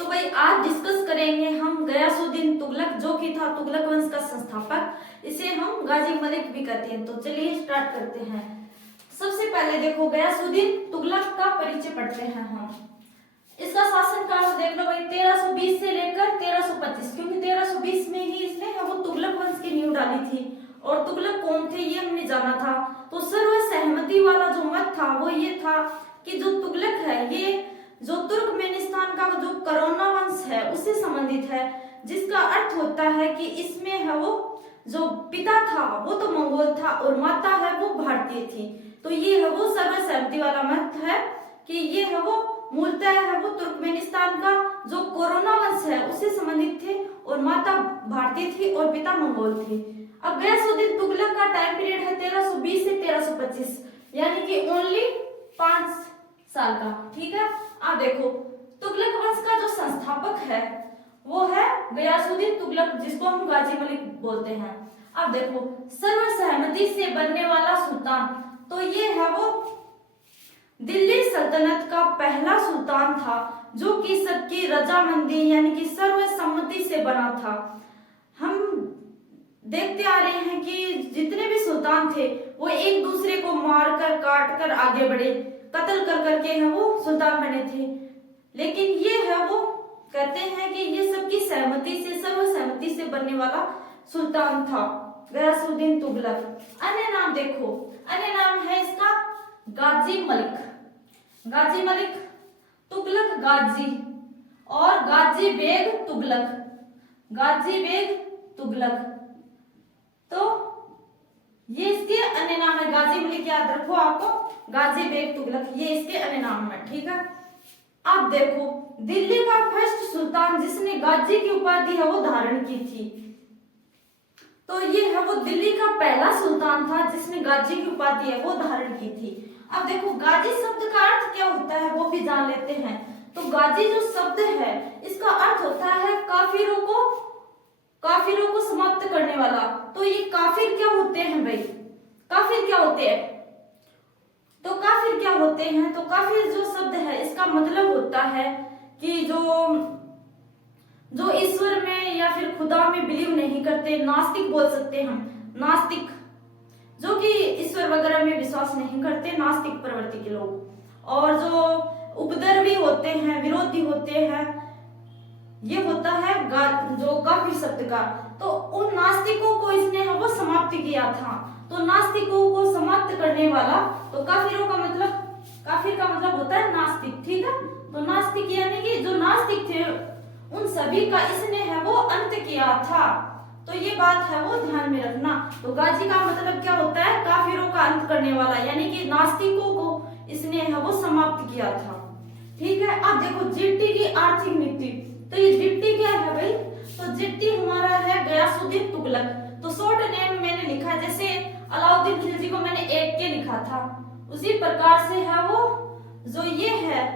तो भाई आज डिस्कस करेंगे हम गयासुद्दीन तुगलक, जो कि था तुगलक वंश का संस्थापक। इसे हम गाजी मलिक भी कहते हैं। तो चलिए स्टार्ट करते हैं। सबसे पहले देखो गयासुद्दीन तुगलक का परिचय पढ़ते हैं हम। इसका शासनकाल देख लो भाई 1320 से लेकर 1325, क्योंकि 1320 में ही इसने वो तुगलक वंश की नींव डाली थी। और तुगलक कौन थे ये हमने जाना था। तो सर्व सहमति वाला जो मत था वो ये था कि जो तुगलक है ये जो तुर्कमेनिस्तान का जो करोना वंश है उससे संबंधित है, जिसका अर्थ होता है कि इसमें है वो जो पिता था वो तो मंगोल था और माता है वो भारतीय थी। तो ये है वो सर्वसहमति वाला मत है कि ये है वो मूलतः है वो तुर्कमेनिस्तान का जो कोरोना वंश है उससे संबंधित थे और माता भारतीय थी और पिता मंगोल थे। अब गयासुद्दीन तुगलक का टाइम पीरियड है 1320 से 1325, यानी कि ओनली 5 साल का। ठीक है, अब देखो तुगलक वंश का जो संस्थापक है वो है गयासुद्दीन तुगलक, जिसको हम गाजी मलिक बोलते हैं। अब देखो सर्वसहमति से बनने वाला सुल्तान, तो ये है वो दिल्ली सल्तनत का पहला सुल्तान था जो कि सबकी रजामंदी यानी कि सर्वसम्मति से बना था। हम देखते आ रहे हैं कि जितने भी सुल्तान थे वो एक दूसरे को मारकर काट कर आगे बढ़े, कत्ल कर करके है वो सुल्तान बने थे। लेकिन ये है वो कहते हैं कि ये सबकी सहमति से सर्वसहमति से बनने वाला सुल्तान था गयासुद्दीन तुगलक। अन्य नाम देखो, अन्य नाम है इसका गाजी मलिक। गाजी मलिक, तुगलक गाजी और गाजी बेग तुगलक। गाजी बेग तुगलक, तो ये इसके अन्य नाम है। गाजी मलिक याद रखो आपको, गाजी बेग तुगलक ये इसके अन्य नाम है। ठीक है, अब देखो दिल्ली का फर्स्ट सुल्तान जिसने गाजी की उपाधि है वो धारण की थी, तो ये है वो दिल्ली का पहला सुल्तान था जिसने गाजी की उपाधि है वो धारण की थी। अब देखो गाजी शब्द का अर्थ क्या होता है वो भी जान लेते हैं। तो गाजी जो शब्द है इसका अर्थ होता है काफिरों को समाप्त करने वाला। तो ये काफिर क्या होते हैं भाई, काफिर क्या होते हैं, तो काफिर क्या होते हैं, तो काफिर जो शब्द है इसका मतलब होता है कि जो ईश्वर में या फिर खुदा में बिलीव नहीं करते, नास्तिक बोल सकते हैं हम। नास्तिक जो कि ईश्वर वगैरह में विश्वास नहीं करते, नास्तिक प्रवृत्ति के लोग। और जो उपद्रवी होते हैं, विरोधी होते हैं, ये होता है जो काफिर शब्द का। तो उन नास्तिकों को इसने वो समाप्त किया था। तो नास्तिकों को समाप्त करने वाला, तो काफिरों का मतलब, काफिर का मतलब होता है नास्तिक। ठीक है, तो नास्तिक यानी कि जो नास्तिक थे उन सभी का इसने है वो अंत किया था। तो ये बात है वो ध्यान में रखना। तो गाजी का मतलब क्या होता है, काफिरों का अंत करने वाला, यानी कि नास्तिकों को इसने है वो समाप्त किया था। ठीक है, अब देखो जीटी की आर्थिक नीति। तो ये जीटी क्या है भाई, तो जीटी हमारा है गयासुद्दीन तुगलक। तो शॉर्ट नेम मैंने लिखा, जैसे अलाउद्दीन खिलजी को मैंने एक के लिखा था, उसी प्रकार से है वो जो ये है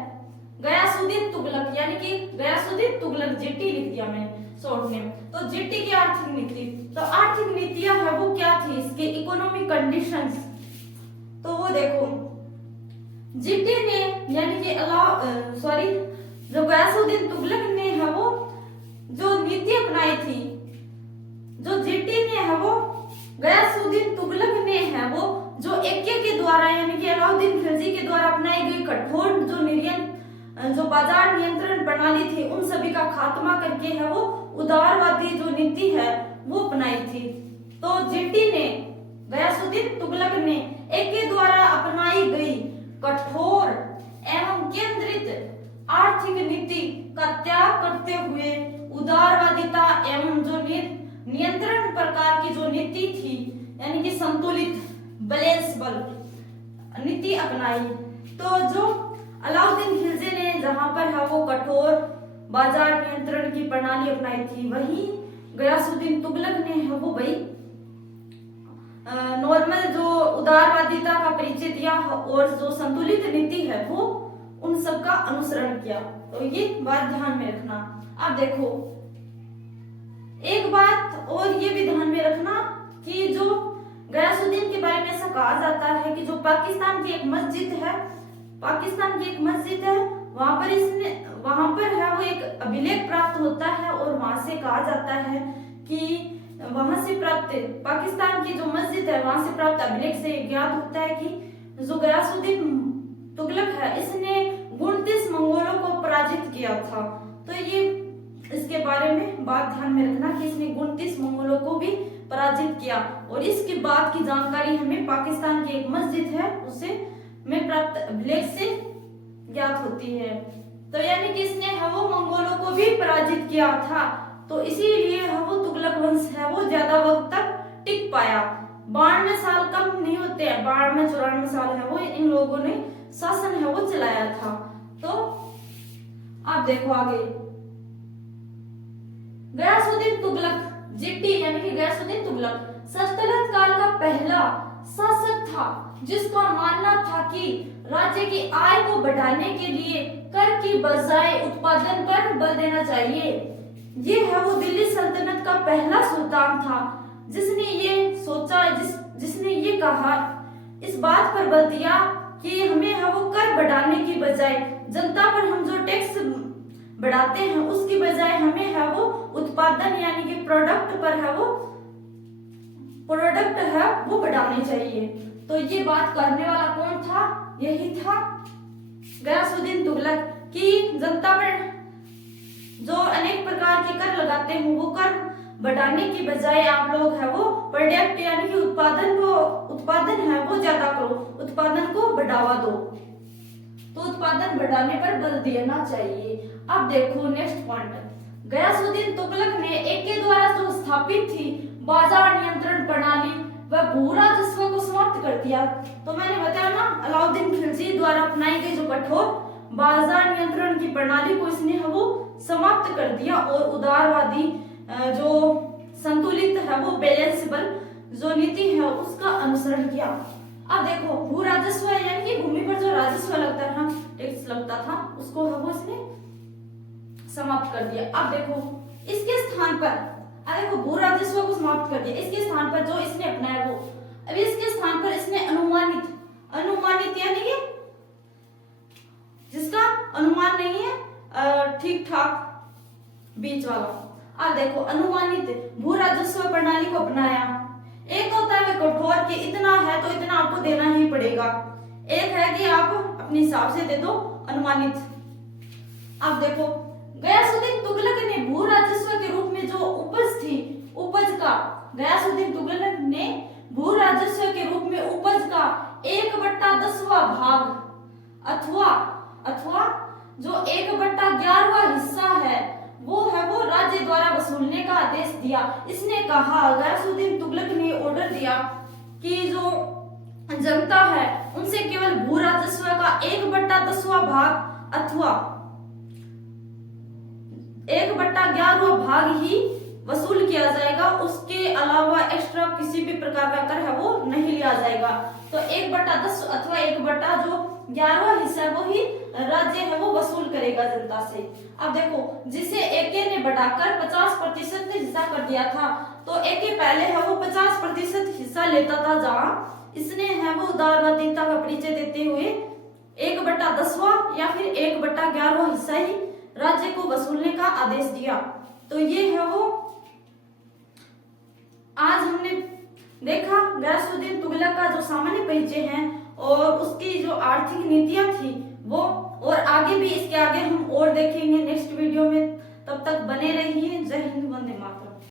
गयासुद्दीन तुगलक, यानी कि गयासुद्दीन तुगलक जीटी लिख दिया मैंने शॉर्ट नेम। तो जीटी की आर्थिक नीति, तो आर्थिक नीतियां है वो क्या थी, इसके इकोनॉमिक कंडीशंस। तो वो देखो जीटी ने यानी कि जो गयासुद्दीन तुगलक ने है वो जो नीति अपनाई थी, जो जीटी ने है वो गयासुद्दीन तुगलक ने है वो जो एक्के के द्वारा यानी कि अलाउद्दीन खिलजी के द्वारा अपनाई गई कठोर जो बाजार नियंत्रण प्रणाली थी उन सभी का खात्मा करके है वो उदारवादी जो नीति है वो अपनाई थी। तो जीटी ने, गयासुद्दीन तुगलक ने एक्के द्वारा अपनाई गई कठोर एवं केंद्रित आर्थिक नीति का त्याग करते हुए उदारवादिता एवं जो नियंत्रण प्रकार की जो नीति थी यानी कि संतुलित बैलेंसबल नीति अपनाई। तो जो अलाउद्दीन खिलजी ने जहां पर है वो कठोर बाजार नियंत्रण की प्रणाली अपनाई थी, वहीं गयासुद्दीन तुगलक ने है वो भाई नॉर्मल जो उदारवादिता का परिचय दिया और जो संतुलित नीति है वो उन सब का अनुसरण किया। तो ये बात ध्यान में रखना। अब देखो एक बात और ये भी ध्यान में रखना कि जो गयासुद्दीन के बारे में ऐसा कहा जाता है कि जो पाकिस्तान की एक मस्जिद है, वहां पर वहां पर है वो एक अभिलेख प्राप्त होता है और वहां से कहा जाता है कि वहां से प्राप्त पाकिस्तान की जो मस्जिद है वहां से प्राप्त अभिलेख से ज्ञात होता है कि जो गयासुद्दीन तुगलक है इसने 29 मंगोलों को पराजित किया था। तो ये इसके बारे में बात ध्यान में रखना कि इसने 29 मंगोलों को भी पराजित किया। और इसके बाद की जानकारी हमें पाकिस्तान की एक मस्जिद है उसे में प्राप्त अभिलेख से ज्ञात होती है। तो यानी कि इसने है वो मंगोलों को भी पराजित किया था, तो इसीलिए है वो तुगलक वंश है वो ज्यादा वक्त तक टिक पाया। 92 साल कम नहीं होते हैं, 92-94 साल है वो इन लोगों ने शासन है वो चलाया था। तो आप देखो आगे, गयासुद्दीन तुगलक जिट्टी यानी कि गयासुद्दीन तुगलक सल्तनत काल का पहला शासक था जिसका मानना था कि राज्य की आय को बढ़ाने के लिए कर की बजाय उत्पादन पर बल देना चाहिए। ये है वो दिल्ली सल्तनत का पहला सुल्तान था जिसने ये सोचा, जिसने ये कहा, इस बात पर बल दिया कि हमें है वो कर बढ़ाने की बजाय जनता पर हम जो टैक्स बढ़ाते हैं उसकी बजाय हमें है वो उत्पादन यानी कि प्रोडक्ट पर है वो प्रोडक्ट है वो बढ़ाने चाहिए। तो ये बात करने वाला कौन था? यही था गयासुद्दीन तुगलक कि जनता पर जो अनेक प्रकार के कर लगाते हैं वो कर बढ़ाने की बजाय आप लोग है वो प्रोडक्ट यानी कि उत्पादन है वो ज्यादा करो, उत्पादन को बढ़ावा दो। तो उत्पादन बढ़ाने पर बल देना चाहिए। अब देखो नेक्स्ट पॉइंट, गयासुद्दीन तुगलक ने एक के द्वारा जो स्थापित थी बाजार नियंत्रण प्रणाली व भू राजस्व को समाप्त कर दिया। तो मैंने बताया ना, अलाउद्दीन खिलजी द्वारा अपनाई गई जो कठोर बाजार नियंत्रण की प्रणाली को इसने है वो समाप्त कर दिया और उदारवादी जो संतुलित है वो बैलेंसेबल जो नीति है उसका अनुसरण किया। अब देखो भू राजस्व यानी कि भूमि पर जो राजस्व लगता था, टैक्स लगता था, उसको है वो इसने समाप्त कर दिया। अब देखो इसके स्थान पर, देखो भू राजस्व को समाप्त कर दिया, इसके स्थान पर जो इसने अपनाया वो, अभी इसके स्थान पर इसने अनुमानित यानी कि जिसका अनुमान नहीं है, ठीक ठाक बीच वाला। अब देखो अनुमानित भू राजस्व प्रणाली को अपनाया। एक होता है कठोर कि इतना है तो इतना आपको देना ही पड़ेगा, एक है कि आप अपने हिसाब से दे दो अनुमानित। अब देखो गयासुद्दीन तुगलक ने भू राजस्व के रूप में जो उपज थी, उपज का गयासुद्दीन तुगलक ने भू राजस्व के रूप में उपज का 1/10वां भाग अथवा जो 1/11वां हिस्सा है वो राज्य द्वारा वसूलने का आदेश दिया। इसने कहा, गयासुद्दीन तुगलक ने ऑर्डर दिया कि जो जनता है उनसे केवल भू राजस्व का 1/10वां भाग अथवा 1/11वां भाग ही वसूल किया जाएगा, उसके अलावा एक्स्ट्रा किसी भी प्रकार का कर है वो नहीं लिया जाएगा। तो 1/10 अथवा 1/11वां हिस्सा वो ही राज्य है वो वसूल करेगा जनता से। अब देखो जिसे एके ने बढ़ाकर 50% हिस्सा कर दिया था, तो एके पहले है वो 50% हिस्सा लेता था, जहां इसने है वो उदारवादिता का परिचय देते हुए 1/10वां या फिर 1/11वां हिस्सा ही राज्य को वसूलने का आदेश दिया। तो ये है वो आज हमने देखा गयासुद्दीन तुगलक का जो सामान्य परिचय है और उसकी जो आर्थिक नीतियां थी वो, और आगे भी इसके आगे हम और देखेंगे नेक्स्ट वीडियो में। तब तक बने रहिए। जय हिंद, वंदे मातरम।